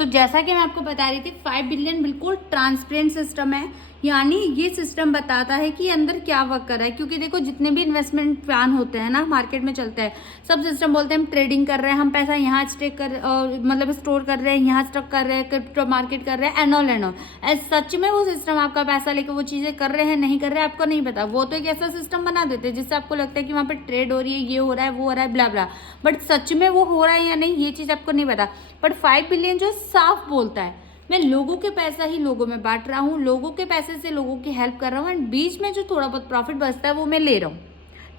तो जैसा कि मैं आपको बता रही थी 5 बिलियन बिल्कुल ट्रांसपेरेंट सिस्टम है, यानी ये सिस्टम बताता है कि अंदर क्या वर्क कर रहा है। क्योंकि देखो जितने भी इन्वेस्टमेंट प्लान होते हैं ना मार्केट में चलते हैं, सब सिस्टम बोलते हैं हम ट्रेडिंग कर रहे हैं, हम पैसा यहाँ स्टेक कर मतलब स्टोर कर रहे हैं, यहाँ स्टॉक कर रहे हैं, क्रिप्टो मार्केट कर रहे हैं, एंड ऑल एंड ऑल। सच में वो सिस्टम आपका पैसा लेकर वो चीज़ें कर रहे हैं नहीं कर रहे हैं आपको नहीं पता। वो तो एक ऐसा सिस्टम बना देते हैं जिससे आपको लगता है कि वहाँ पर ट्रेड हो रही है, ये हो रहा है, वो हो रहा है, ब्ला ब्ला, बट सच में वो हो रहा है या नहीं ये चीज़ आपको नहीं पता। बट 5 बिलियन जो साफ बोलता है मैं लोगों के पैसा ही लोगों में बांट रहा हूँ, लोगों के पैसे से लोगों की हेल्प कर रहा हूँ, एंड बीच में जो थोड़ा बहुत प्रॉफिट बचता है वो मैं ले रहा हूँ।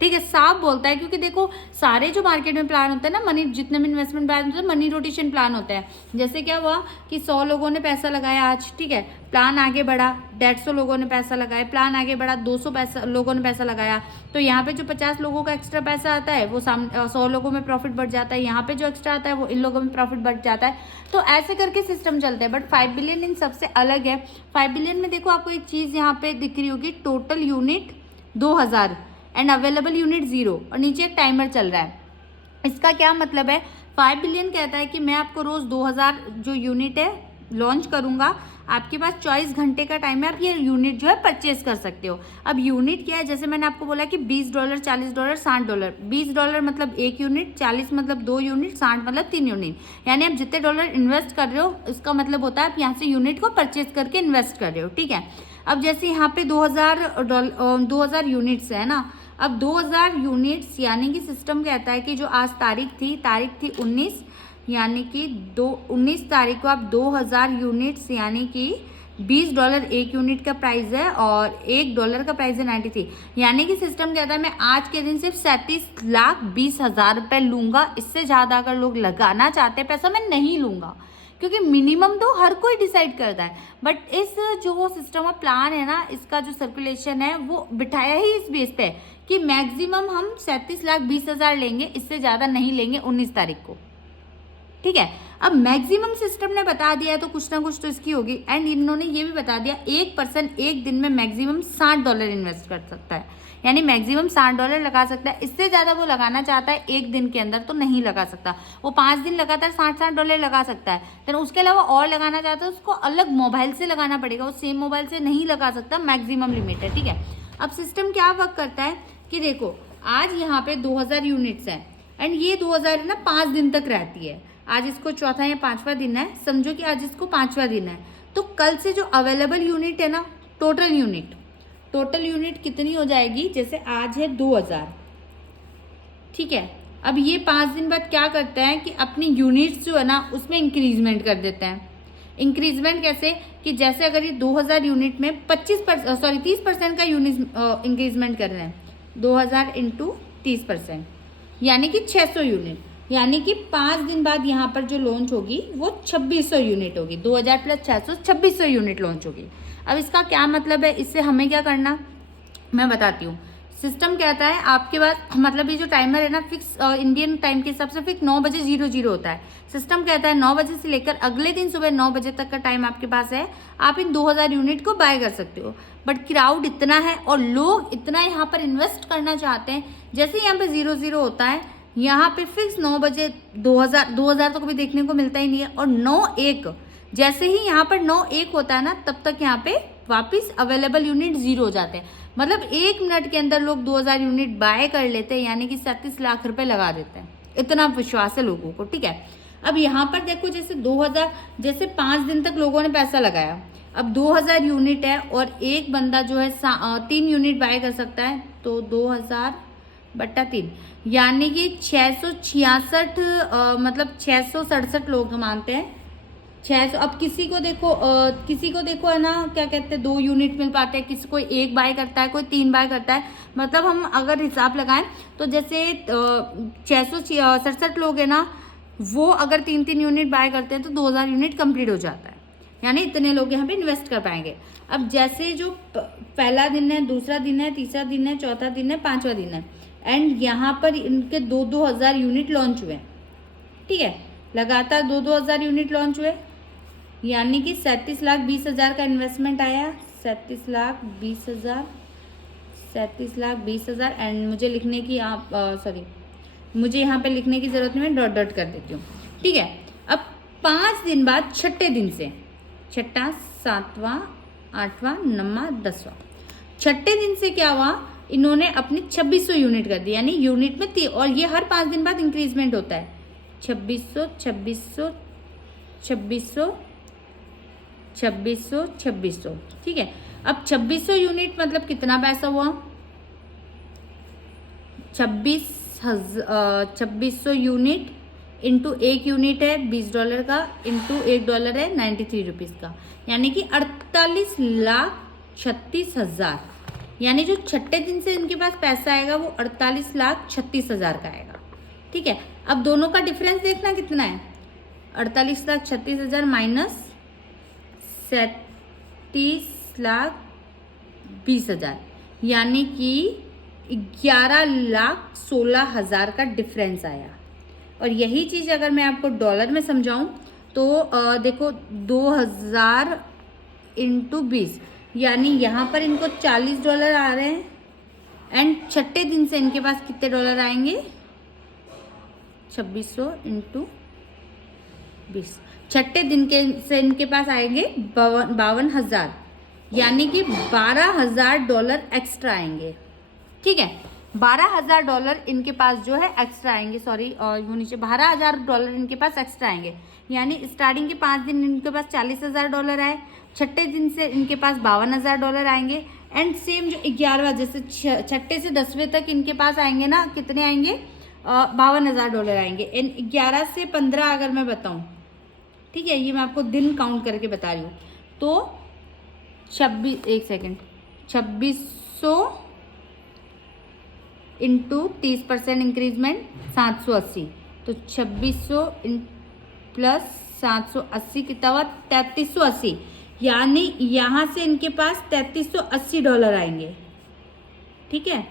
ठीक है, साफ बोलता है। क्योंकि देखो सारे जो मार्केट में प्लान होते हैं ना, मनी जितने भी इन्वेस्टमेंट प्लान होते हैं मनी रोटेशन प्लान होते हैं। जैसे क्या हुआ कि 100 लोगों ने पैसा लगाया आज, ठीक है, प्लान आगे बढ़ा, 150 लोगों ने पैसा लगाया, प्लान आगे बढ़ा, 200 लोगों ने पैसा लगाया, तो यहाँ पे जो 50 लोगों का एक्स्ट्रा पैसा आता है वो 100 लोगों में प्रॉफिट बढ़ जाता है, यहाँ पे जो एक्स्ट्रा आता है वो इन लोगों में प्रॉफिट बढ़ जाता है। तो ऐसे करके सिस्टम चलते हैं। बट 5 बिलियन इन सबसे अलग है। 5 बिलियन में देखो आपको एक चीज़ यहाँ पे दिख रही होगी, total unit 2000 and available unit 0, और नीचे एक टाइमर चल रहा है। इसका क्या मतलब है? 5 बिलियन कहता है कि मैं आपको रोज 2000 जो यूनिट है लॉन्च करूंगा, आपके पास 24 घंटे का टाइम है, आप ये यूनिट जो है परचेज कर सकते हो। अब यूनिट क्या है, जैसे मैंने आपको बोला कि $20, $40, $60, $20 मतलब 1 यूनिट, 40 मतलब 2 यूनिट, 60 मतलब 3 यूनिट। यानी आप जितने डॉलर इन्वेस्ट कर रहे हो इसका मतलब होता है आप यहाँ से यूनिट को परचेज करके इन्वेस्ट कर रहे हो। ठीक है, अब जैसे यहाँ पे 2000 यूनिट्स है ना, अब 2000 यूनिट्स यानी कि सिस्टम कहता है कि जो आज तारीख थी 19, यानी कि 19 तारीख को आप 2000 यूनिट्स यानी कि $20 एक यूनिट का प्राइस है और $1 का प्राइस है 93। यानी कि सिस्टम कहता है मैं आज के दिन सिर्फ 37,20,000 रुपये लूंगा, इससे ज़्यादा अगर लोग लगाना चाहते हैं पैसा मैं नहीं लूंगा, क्योंकि मिनिमम तो हर कोई डिसाइड करता है। बट इस जो वो सिस्टम का प्लान है ना, इसका जो सर्कुलेशन है वो बिठाया ही इस बेस पे कि मैक्सिमम हम 37,20,000 लेंगे, इससे ज़्यादा नहीं लेंगे 19 तारीख को। ठीक है, अब मैक्सिमम सिस्टम ने बता दिया है तो कुछ ना कुछ तो इसकी होगी। एंड इन्होंने ये भी बता दिया एक पर्सन एक दिन में मैक्सिमम $60 इन्वेस्ट कर सकता है, यानी मैक्सिमम $60 लगा सकता है। इससे ज़्यादा वो लगाना चाहता है एक दिन के अंदर तो नहीं लगा सकता। वो 5 दिन लगातार $60 लगा सकता है, फिर उसके अलावा और लगाना चाहता है उसको अलग मोबाइल से लगाना पड़ेगा, वो सेम मोबाइल से नहीं लगा सकता, मैक्सिमम लिमिट है। ठीक है, अब सिस्टम क्या वर्क करता है कि देखो आज यहाँ पे 2000 यूनिट्स हैं एंड ये 2000 है ना 5 दिन तक रहती है। आज इसको चौथा या 5वां दिन है, समझो कि आज इसको 5वां दिन है, तो कल से जो अवेलेबल यूनिट है ना, टोटल यूनिट कितनी हो जाएगी? जैसे आज है 2000, ठीक है, अब ये 5 दिन बाद क्या करते हैं कि अपनी यूनिट्स जो है ना उसमें इंक्रीजमेंट कर देते हैं। इंक्रीजमेंट कैसे कि जैसे अगर ये 2000 यूनिट में 30% का यूनिट इंक्रीजमेंट कर रहे हैं, 2000 इंटू 30%, यानी कि 600 यूनिट, यानी कि 5 दिन बाद यहाँ पर जो लॉन्च होगी वो 2600 यूनिट होगी। 2000 प्लस 600 2600 यूनिट लॉन्च होगी। अब इसका क्या मतलब है, इससे हमें क्या करना मैं बताती हूँ। सिस्टम कहता है आपके पास, मतलब ये जो टाइमर है ना फिक्स इंडियन टाइम के हिसाब से फिक्स 9 बजे 00 होता है। सिस्टम कहता है 9 बजे से लेकर अगले दिन सुबह 9 बजे तक का टाइम आपके पास है, आप इन 2000 यूनिट को बाय कर सकते हो। बट क्राउड इतना है और लोग इतना यहाँ पर इन्वेस्ट करना चाहते हैं, जैसे यहाँ पे 00 होता है यहाँ पे फिक्स 9 बजे 2000 तो कभी देखने को मिलता ही नहीं है, और 9:01 जैसे ही यहाँ पर 9:01 होता है ना तब तक यहाँ पे वापस अवेलेबल यूनिट 0 हो जाते हैं। मतलब 1 मिनट के अंदर लोग 2000 यूनिट बाय कर लेते हैं, यानी कि 37 लाख रुपए लगा देते हैं। इतना विश्वास है लोगों को। ठीक है, अब यहाँ पर देखो जैसे 2000, जैसे 5 दिन तक लोगों ने पैसा लगाया, अब 2000 यूनिट है और एक बंदा जो है 3 यूनिट बाय कर सकता है, तो 2000/3 यानी कि 666 मतलब 667 लोग मानते हैं 600। अब किसी को देखो है ना क्या कहते हैं 2 यूनिट मिल पाते हैं, किसी कोई 1 बाय करता है, कोई 3 बाय करता है। मतलब हम अगर हिसाब लगाएं तो जैसे 667 लोग हैं ना, वो अगर 3 यूनिट बाय करते हैं तो 2000 यूनिट कंप्लीट हो जाता है, यानी इतने लोग यहाँ पे इन्वेस्ट कर पाएंगे। अब जैसे जो पहला दिन है, दूसरा दिन है, तीसरा दिन है, चौथा दिन है, 5वां दिन है, एंड यहाँ पर इनके 2-2 हज़ार यूनिट लॉन्च हुए। ठीक है, लगातार 2-2 हज़ार यूनिट लॉन्च हुए, यानी कि 37,20,000 का इन्वेस्टमेंट आया। 37,20,000 एंड मुझे लिखने की मुझे यहाँ पे लिखने की ज़रूरत नहीं, मैं डॉट डॉट कर देती हूँ। ठीक है, अब 5 दिन बाद छठे दिन से, छठा, सातवां, आठवां, नौवां, 10वां, छठे दिन से क्या हुआ, इन्होंने अपनी 2600 यूनिट कर दी, यानी यूनिट में थी, और ये हर 5 दिन बाद इंक्रीजमेंट होता है। 2600 2600 2600 2600 2600, ठीक है। अब 2600 यूनिट मतलब कितना पैसा हुआ, 2600 यूनिट इंटू एक यूनिट है $20 का, इंटू $1 है 93 रुपीज़ का, यानी कि 48,36,000, यानी जो छठे दिन से इनके पास पैसा आएगा वो 48,36,000 का आएगा, ठीक है। अब दोनों का डिफरेंस देखना कितना है, 48,36,000 माइनस 37,20,000, यानी कि 11,16,000 का डिफरेंस आया। और यही चीज़ अगर मैं आपको डॉलर में समझाऊं तो देखो 2000 इंटू 20, यानी यहाँ पर इनको $40 आ रहे हैं, एंड छठे दिन से इनके पास कितने डॉलर आएंगे, 2600 इंटू 20, छठे दिन के से इनके पास आएंगे 52,000, यानी कि $12,000 एक्स्ट्रा आएंगे, ठीक है। $12,000 इनके पास जो है एक्स्ट्रा आएंगे, सॉरी, और वो नीचे $12,000 इनके पास एक्स्ट्रा आएंगे, यानी स्टार्टिंग के 5 दिन इनके पास $40,000 आए, छठे दिन से इनके पास $52,000 आएंगे, एंड सेम जो 11वां, जैसे छठे से 10वें तक इनके पास आएंगे ना, कितने आएंगे, $52,000 आएंगे। एंड 11 से 15 अगर मैं बताऊं, ठीक है, ये मैं आपको दिन काउंट करके बता रही हूँ, तो 2600 इंटू 30% इंक्रीजमेंट 780, तो 2600 प्लस 780 कितना हुआ, 3380, यानी यहाँ से इनके पास $3380 आएंगे, ठीक है।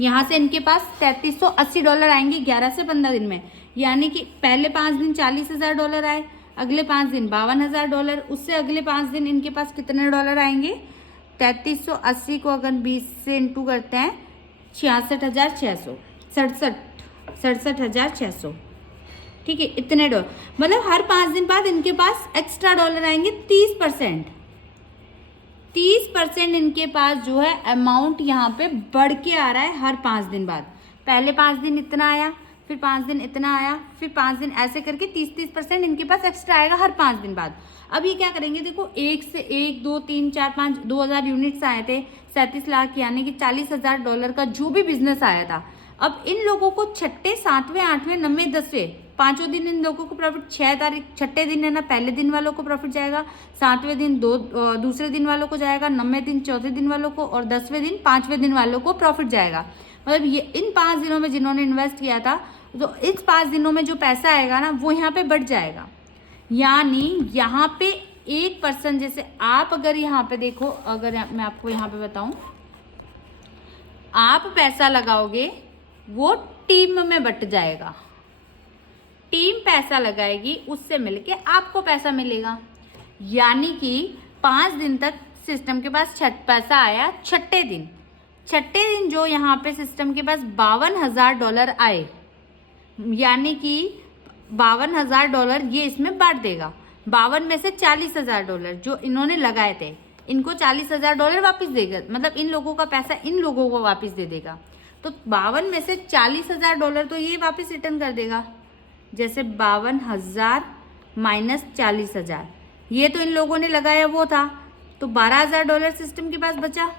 यहाँ से इनके पास $3380 आएंगे 11 से 15 दिन में, यानी कि पहले 5 दिन $40,000 आए, अगले 5 दिन $52,000, उससे अगले 5 दिन इनके पास कितने डॉलर आएंगे, 3380 को अगर 20 से इंटू करते हैं 66,600, 67,600, ठीक है, इतने डॉलर, मतलब हर 5 दिन बाद इनके पास एक्स्ट्रा डॉलर आएंगे 30%, 30% इनके पास जो है अमाउंट यहाँ पे बढ़ के आ रहा है हर 5 दिन बाद। पहले 5 दिन इतना आया, फिर 5 दिन इतना आया, फिर 5 दिन, ऐसे करके 30% इनके पास एक्स्ट्रा आएगा हर 5 दिन बाद। अब ये क्या करेंगे, देखो 1 से 1 2 3 4 5 2000 यूनिट्स आए थे, 37 लाख, यानी कि $40,000 का जो भी बिजनेस आया था। अब इन लोगों को छठे, 7वें, 8वें, 9वें, 10वें 5 दिन इन लोगों को प्रॉफिट, 6 तारीख छठे दिन है ना, पहले दिन वालों को प्रॉफिट जाएगा, 7वें दिन दूसरे दिन वालों को जाएगा, 9वें दिन चौथे दिन वालों को, और 10वें दिन 5वें दिन वालों को प्रॉफिट जाएगा। मतलब ये इन 5 दिनों में जिन्होंने इन्वेस्ट किया था, तो इस 5 दिनों में जो पैसा आएगा ना वो यहाँ पे बढ़ जाएगा, यानी यहाँ पे 1%, जैसे आप अगर यहाँ पे देखो, अगर मैं आपको यहाँ पे बताऊं, आप पैसा लगाओगे वो टीम में बट जाएगा, टीम पैसा लगाएगी, उससे मिलके आपको पैसा मिलेगा, यानी कि 5 दिन तक सिस्टम के पास पैसा आया, छठे दिन जो यहाँ पे सिस्टम के पास $52,000 आए, यानी कि $52,000 ये इसमें बांट देगा। 52 में से $40,000 जो इन्होंने लगाए थे, इनको $40,000 वापस देगा, मतलब इन लोगों का पैसा इन लोगों को वापस दे देगा। तो 52 में से $40,000 तो ये वापस रिटर्न कर देगा, जैसे 52,000 माइनस 40,000, ये तो इन लोगों ने लगाया वो था, तो $12,000 सिस्टम के पास बचा,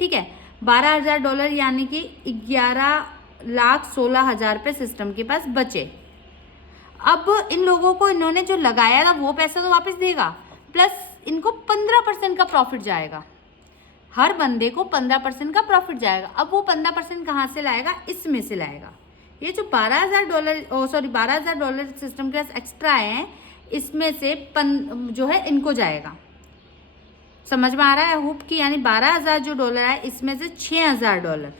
ठीक है। $12,000 यानी कि 11,16,000 पे सिस्टम के पास बचे। अब इन लोगों को इन्होंने जो लगाया था वो पैसा तो वापस देगा, प्लस इनको 15% का प्रॉफिट जाएगा, हर बंदे को 15% का प्रॉफिट जाएगा। अब वो 15% कहाँ से लाएगा, इसमें से लाएगा। ये जो $12,000 सिस्टम के पास एक्स्ट्रा आए हैं, इसमें से जो है इनको जाएगा। समझ में आ रहा है होप कि, यानी 12,000 जो डॉलर है, इसमें से $6,000,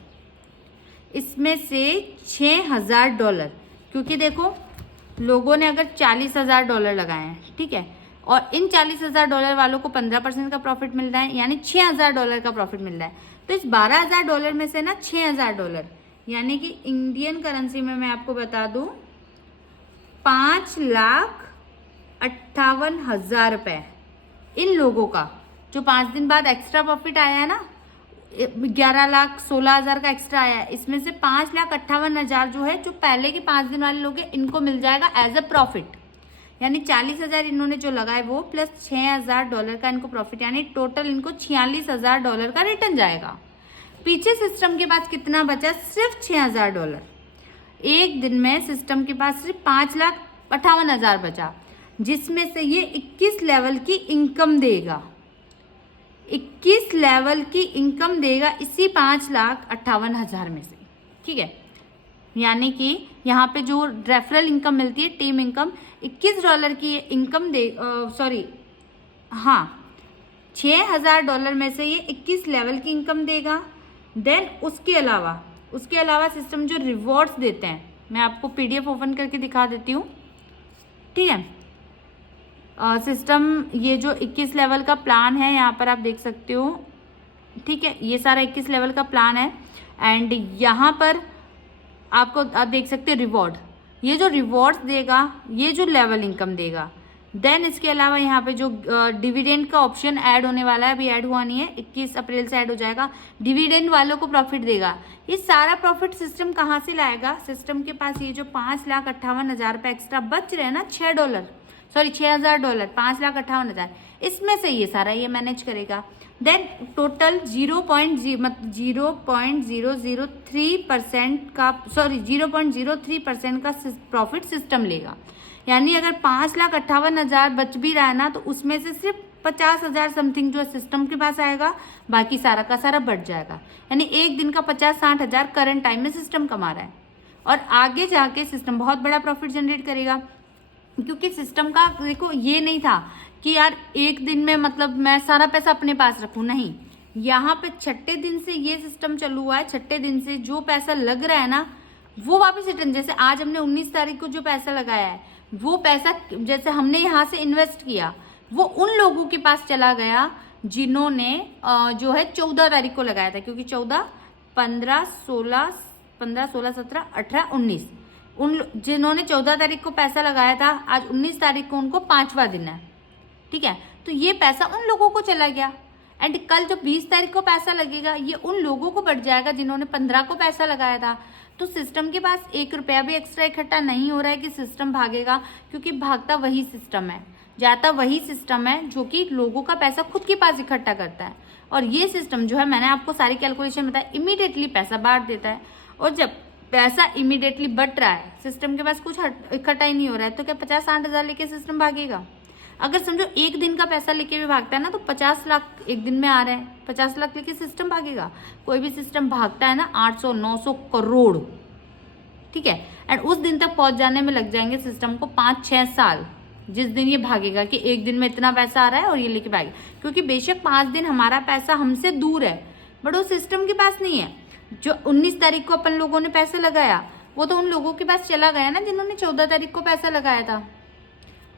इसमें से $6,000, क्योंकि देखो लोगों ने अगर $40,000 लगाए हैं, ठीक है, और इन $40,000 वालों को 15% का प्रॉफिट मिल रहा है, यानी $6,000 का प्रॉफिट मिल रहा है। तो इस $12,000 में से ना $6,000, यानी कि इंडियन करेंसी में मैं आपको बता दूं 5,58,000 रुपये इन लोगों का, जो 5 दिन बाद एक्स्ट्रा प्रॉफिट आया है ना, 11,16,000 का एक्स्ट्रा आया है, इसमें से 5,58,000 जो है, जो पहले के 5 दिन वाले लोग हैं, इनको मिल जाएगा एज अ प्रॉफिट। यानी 40,000 इन्होंने जो लगाए वो प्लस $6,000 का इनको प्रॉफिट, यानी टोटल इनको $46,000 का रिटर्न जाएगा। पीछे सिस्टम के पास कितना बचा? सिर्फ $6,000। एक दिन में सिस्टम के पास सिर्फ 5,58,000 बचा, जिसमें से ये 21 लेवल की इनकम देगा। 21 लेवल की इनकम देगा इसी 5,58,000 में से। ठीक है, यानी कि यहाँ पे जो रेफरल इनकम मिलती है, टीम इनकम, $21 की इनकम दे, $6,000 में से ये 21 लेवल की इनकम देगा। देन उसके अलावा सिस्टम जो रिवॉर्ड्स देते हैं, मैं आपको PDF ओपन करके दिखा देती हूँ। ठीक है, सिस्टम ये जो 21 लेवल का प्लान है, यहाँ पर आप देख सकते हो। ठीक है, ये सारा 21 लेवल का प्लान है। एंड यहाँ पर आप देख सकते हो रिवॉर्ड, ये जो रिवॉर्ड्स देगा, ये जो लेवल इनकम देगा। देन इसके अलावा यहाँ पे जो डिविडेंड का ऑप्शन ऐड होने वाला है, अभी ऐड हुआ नहीं है, 21 अप्रैल से ऐड हो जाएगा। डिविडेंड वालों को प्रॉफिट देगा। ये सारा प्रॉफिट सिस्टम कहाँ से लाएगा? सिस्टम के पास ये जो 5,58,000 रुपये एक्स्ट्रा बच रहे हैं ना, $6,000, 5,58,000, इसमें से ये सारा ये मैनेज करेगा। देन टोटल 0.003% का प्रॉफिट सिस्टम लेगा। यानी अगर 5,58,000 बच भी रहा है ना, तो उसमें से सिर्फ 50,000 समथिंग जो है सिस्टम के पास आएगा, बाकी सारा का सारा बढ़ जाएगा। यानी एक दिन का 50-60,000 करंट टाइम में सिस्टम कमा रहा है, और आगे जाके सिस्टम बहुत बड़ा प्रॉफिट जनरेट करेगा। क्योंकि सिस्टम का देखो ये नहीं था कि यार एक दिन में मतलब मैं सारा पैसा अपने पास रखूं, नहीं, यहाँ पे 6ठे दिन से ये सिस्टम चालू हुआ है। 6ठे दिन से जो पैसा लग रहा है ना, वो वापस रिटर्न, जैसे आज हमने 19 तारीख को जो पैसा लगाया है, वो पैसा जैसे हमने यहाँ से इन्वेस्ट किया, वो उन लोगों के पास चला गया जिन्होंने जो है 14 तारीख को लगाया था। क्योंकि 14, 15, 16, 17, 18, 19, जिन्होंने 14 तारीख को पैसा लगाया था, आज 19 तारीख को उनको 5वां दिन है। ठीक है, तो ये पैसा उन लोगों को चला गया। एंड कल जो 20 तारीख को पैसा लगेगा, ये उन लोगों को बढ़ जाएगा जिन्होंने 15 को पैसा लगाया था। तो सिस्टम के पास 1 रुपया भी एक्स्ट्रा इकट्ठा नहीं हो रहा है कि सिस्टम भागेगा, क्योंकि भागता वही सिस्टम है, जाता वही सिस्टम है जो कि लोगों का पैसा खुद के पास इकट्ठा करता है। और ये सिस्टम जो है, मैंने आपको सारी कैलकुलेशन बताया, इमीडिएटली पैसा बांट देता है। और जब पैसा इमीडिएटली बट रहा है, सिस्टम के पास कुछ इकट्ठा ही नहीं हो रहा है, तो क्या 50-60,000 लेके सिस्टम भागेगा? अगर समझो एक दिन का पैसा लेके भी भागता है ना, तो 50 लाख एक दिन में आ रहे हैं, 50 लाख लेके सिस्टम भागेगा? कोई भी सिस्टम भागता है ना 800-900 करोड़। ठीक है, एंड उस दिन तक पहुंच जाने में लग जाएंगे सिस्टम को 5-6 साल, जिस दिन ये भागेगा कि एक दिन में इतना पैसा आ रहा है और ये लेके भागे। क्योंकि बेशक 5 दिन हमारा पैसा हमसे दूर है, बट वो सिस्टम के पास नहीं है। जो 19 तारीख को अपन लोगों ने पैसा लगाया, वो तो उन लोगों के पास चला गया ना जिन्होंने 14 तारीख को पैसा लगाया था।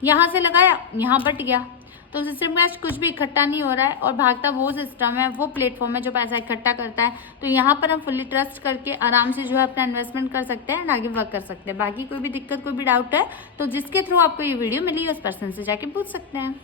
यहाँ से लगाया, यहाँ बट गया। तो सिस्टम में आज कुछ भी इकट्ठा नहीं हो रहा है, और भागता वो सिस्टम है, वो प्लेटफॉर्म है जो पैसा इकट्ठा करता है। तो यहाँ पर हम फुल्ली ट्रस्ट करके आराम से जो है अपना इन्वेस्टमेंट कर सकते हैं, आगे वर्क कर सकते हैं। बाकी कोई भी दिक्कत, कोई भी डाउट है, तो जिसके थ्रू आपको ये वीडियो मिली, उस पर्सन से जाके पूछ सकते हैं।